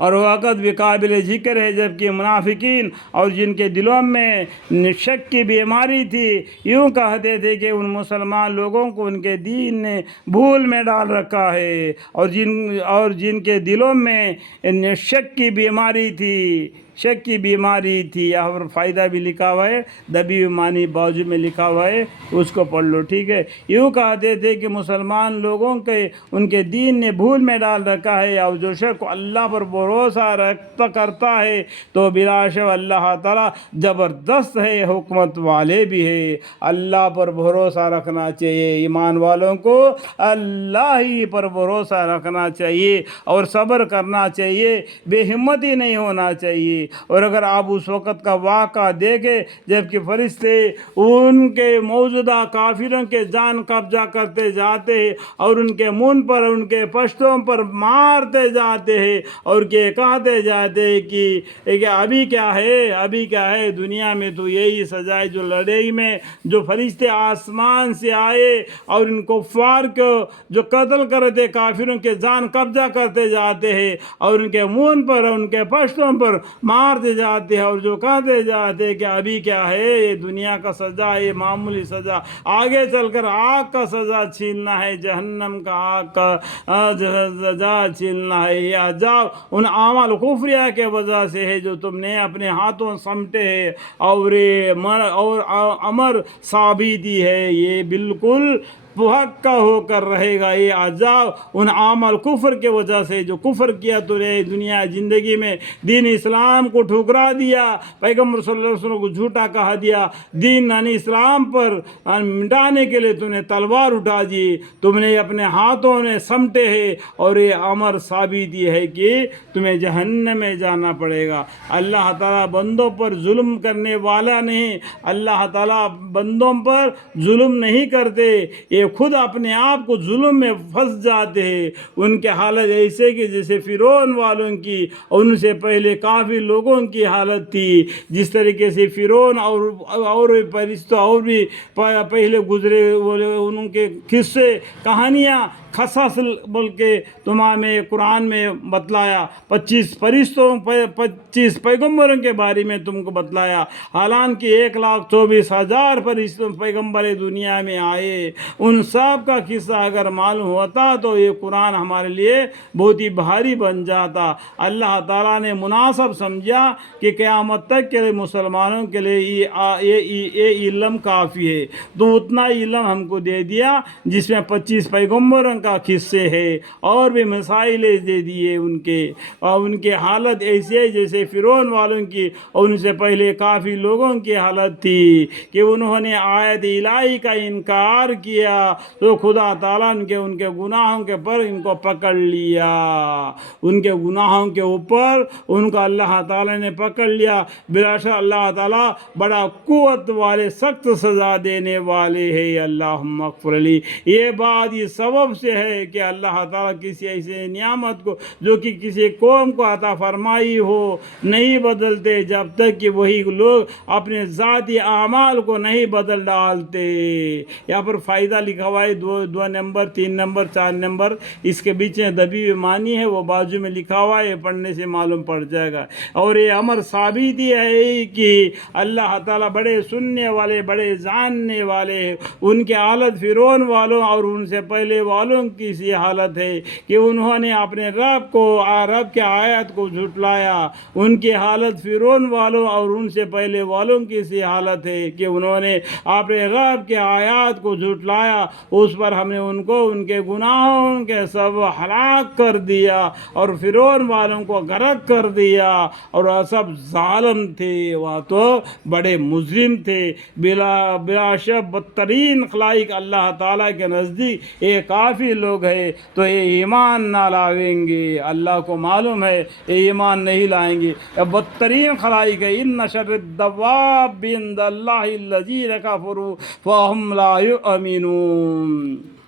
اور وقت بھی قابل ذکر ہے جبکہ منافقین اور جن کے دلوں میں شک کی بیماری تھی یوں کہتے تھے کہ ان مسلمان لوگوں کو ان کے دین نے بھول میں ڈال رکھا ہے، اور جن کے دلوں میں شک کی بیماری تھی یہاں پر فائدہ بھی لکھا ہوا ہے، دبی معنی بازو میں لکھا ہوا ہے، اس کو پڑھ لو، ٹھیک ہے۔ یوں کہتے تھے کہ مسلمان لوگوں کے ان کے دین نے بھول میں ڈال رکھا ہے، اور جو شخص اللہ پر بھروسہ کرتا ہے تو بلا شک اللہ تعالیٰ زبردست ہے، حکمت والے بھی ہے۔ اللہ پر بھروسہ رکھنا چاہیے، ایمان والوں کو اللہ ہی پر بھروسہ رکھنا چاہیے اور صبر کرنا چاہیے، بے ہمتی نہیں ہونا چاہیے۔ اور اگر آپ اس وقت کا واقعہ دیکھیں جب کہ فرشتے ان کے موجودہ کافروں کے جان قبضہ کرتے جاتے ہیں اور ان کے منہ پر ان کے پشتوں پر مارتے جاتے ہیں اور کہتے جاتے ہیں کہ ابھی کیا ہے دنیا میں تو یہی سزا ہے، جو لڑائی میں جو فرشتے آسمان سے آئے اور ان کفار کو جو قتل کرتے کافروں کے جان قبضہ کرتے جاتے ہیں اور ان کے منہ پر ان کے پشتوں پر مارتے جاتے ہیں اور جو کہتے جاتے ہیں کہ ابھی کیا ہے، یہ دنیا کا سزا ہے، یہ معمولی سزا، آگے چل کر آگ کا سزا چھیلنا ہے، جہنم کا آگ کا سزا چھیلنا ہے۔ یہ عذاب ان اعمال کفریہ کے وجہ سے ہے جو تم نے اپنے ہاتھوں سمٹے ہیں، اور امر ثابتی ہے، یہ بالکل پختہ ہو کر رہے گا۔ یہ عذاب ان اعمال کفر کے وجہ سے جو کفر کیا تو نے دنیا زندگی میں دین اسلام کو ٹھکرا دیا، پیغمبر صلی اللہ علیہ وسلم کو جھوٹا کہا دیا، دین اسلام پر مٹانے کے لیے تم نے تلوار اٹھا دی، تم نے اپنے ہاتھوں نے سمٹے ہیں، اور یہ امر ثابت یہ ہے کہ تمہیں جہنم میں جانا پڑے گا۔ اللہ تعالیٰ بندوں پر ظلم کرنے والا نہیں، اللہ تعالیٰ بندوں پر ظلم نہیں کرتے، یہ خود اپنے آپ کو ظلم میں پھنس جاتے ہیں۔ ان کی حالت ایسے کہ جیسے فرعون والوں کی اور ان سے پہلے کافی لوگوں کی حالت تھی، جس طریقے سے فرعون اور فرشتوں اور بھی پہلے گزرے ان کے قصے کہانیاں قصص بلکہ تمہیں قرآن میں بتلایا، 25 فرشتوں 25 پیغمبروں کے بارے میں تم کو بتلایا، حالانکہ 1,24,000 فرشتوں پیغمبر دنیا میں آئے، ان سب کا قصہ اگر معلوم ہوتا تو یہ قرآن ہمارے لیے بہت ہی بھاری بن جاتا۔ اللہ تعالیٰ نے مناسب سمجھا کہ قیامت تک کے مسلمانوں کے لیے یہ علم کافی ہے، تو اتنا علم ہم کو دے دیا جس میں 25 پیغمبروں کا قصے ہے، اور بھی مسائل دے دیے ان کے، اور ان کی حالت ایسی ہے جیسے فرعون والوں کی اور ان سے پہلے کافی لوگوں کی حالت تھی کہ انہوں نے آیت الہی کا انکار کیا تو خدا تعالیٰ ان کے گناہوں کے پر ان کو پکڑ لیا، ان کے گناہوں کے اوپر ان کو اللہ تعالیٰ نے پکڑ لیا۔ بلا شک اللہ تعالیٰ بڑا قوت والے، سخت سزا دینے والے ہیں۔ اللہم اغفر لی، یہ بات یہ سبب سے ہے کہ اللہ تعالیٰ کسی ایسے نعمت کو جو کہ کسی قوم کو عطا فرمائی ہو نہیں بدلتے جب تک کہ وہی لوگ اپنے ذاتی اعمال کو نہیں بدل ڈالتے۔ یہاں پر فائدہ لکھا ہوا ہے، 2 نمبر 3 نمبر 4 نمبر، اس کے بیچ میں دبی ہوئی معنی ہے، وہ بازو میں لکھا ہوا ہے، پڑھنے سے معلوم پڑ جائے گا۔ اور یہ امر ثابت یہ ہے کہ اللہ تعالیٰ بڑے سننے والے، بڑے جاننے والے ہیں۔ ان کی حالت فرعون والوں اور ان سے پہلے والوں کی سی حالت ہے کہ انہوں نے اپنے رب کے آیات کو جھٹلایا۔ ان کی حالت فرعون والوں اور ان سے پہلے والوں کی سی حالت ہے کہ انہوں نے اپنے رب کے آیات کو جھٹلایا، اس پر ہم نے ان کو ان کے گناہوں کے سب ہلاک کر دیا اور فرعون والوں کو غرق کر دیا، اور وہ سب ظالم تھے، وہ تو بڑے مجرم تھے۔ بلا شک بدترین خلائق اللہ تعالیٰ کے نزدیک یہ کافی لوگ ہیں تو یہ ایمان نہ لائیں گے، اللہ کو معلوم ہے یہ ایمان نہیں لائیں گے، یہ بدترین خلائق ہے۔ ان شر الدواب عند اللہ الذین کفروا فهم لا یؤمنون۔